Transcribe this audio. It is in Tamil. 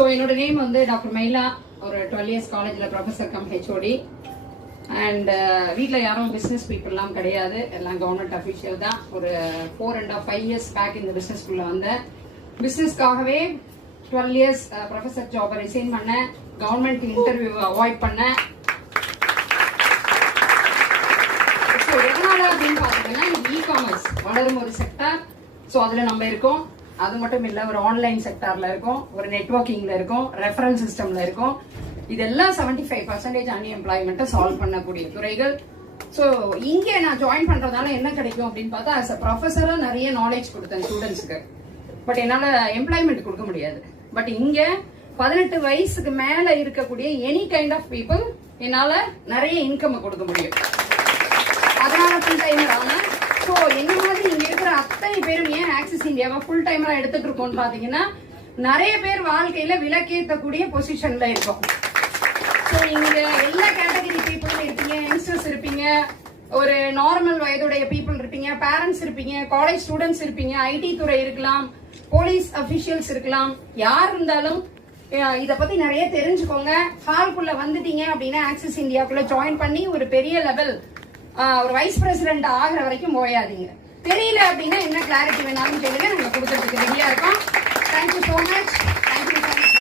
ஸோ என்னோட நேம் வந்து டாக்டர் மைலா. ஒரு 12 இயர்ஸ் காலேஜில் ப்ரொஃபஸர் கம் ஹெச்ஓடி. அண்ட் வீட்டில் யாரும் பிஸ்னஸ் பீப்புளெலாம் கிடையாது, எல்லாம் கவர்மெண்ட் அஃபீஷியல் தான். ஒரு 4.5 இயர்ஸ் பேக் இந்த பிஸ்னஸ்குள்ளே வந்தேன். பிஸ்னஸ்க்காகவே 12 இயர்ஸ் ப்ரொஃபஸர் ஜாபை ரிசைன் பண்ணேன். கவர்மெண்ட் இன்டர்வியூ அவாய்ட் பண்ணேன். ஸோ எதனால அப்படின்னு பார்த்தீங்கன்னா, இ-காமர்ஸ் வளரும் ஒரு செக்டர். ஸோ அதில் நம்ம இருக்கோம். அது மட்டும் இல்ல, ஒரு ஆன்லைன் செக்டார்ல இருக்கும், ஒரு நெட்வொர்க்கிங்ல இருக்கும், ரெஃபரன்ஸ் சிஸ்டம்ல இருக்கும். இதெல்லாம் 75% அன்எம்ப்ளாய்மெண்ட்டை சால்வ் பண்ணக்கூடிய துறைகள். ஸோ இங்கே நான் ஜாயின் பண்றதால என்ன கிடைக்கும் அப்படின்னு பார்த்தா, ஆஸ் அ ப்ரொஃபஸரா நிறைய நாலேஜ் கொடுத்தேன் ஸ்டூடெண்ட்ஸுக்கு. பட் என்னால எம்ப்ளாய்மெண்ட் கொடுக்க முடியாது. பட் இங்க 18 வயசுக்கு மேல இருக்கக்கூடிய எனி கைண்ட் ஆஃப் பீப்புள் என்னால நிறைய இன்கம் கொடுக்க முடியும். அதனால ஃபுல் டைமர் ஆனேன். ஸோ என்ன மாதிரி இங்க இருக்கிற அத்தனை பேரும் ஏன் ஆக்சிஸ் இந்தியாவை ஃபுல் டைமரா எடுத்துட்டு இருக்கோம்னு பாத்தீங்கன்னா, நிறைய பேர் வாழ்க்கையில விலக்கேற்றக்கூடிய பொசிஷன்ல இருக்கும். ஸோ இங்க எல்லா கேட்டகரி பீப்புளும் இருப்பீங்க. யங்ஸ்டர்ஸ் இருப்பீங்க, ஒரு நார்மல் வயதுடைய பீப்புள் இருப்பீங்க, பேரண்ட்ஸ் இருப்பீங்க, காலேஜ் ஸ்டூடெண்ட்ஸ் இருப்பீங்க, ஐடி துறை இருக்கலாம், போலீஸ் அபிஷியல்ஸ் இருக்கலாம். யார் இருந்தாலும் இத பத்தி நிறைய தெரிஞ்சுக்கோங்க. ஹால்குள்ள வந்துட்டீங்க அப்படின்னா ஆக்சிஸ் இந்தியாக்குள்ள ஜாயின் பண்ணி ஒரு பெரிய லெவல் ஒரு வைஸ் பிரசிடென்ட் ஆகிற வரைக்கும் போயாதீங்க. தெரியல அப்படின்னா என்ன கிளாரிட்டி வேணாலும் கேளுங்க, நாங்க கொடுக்கறதுக்கு ரெடியா இருக்கோம். Thank you so much.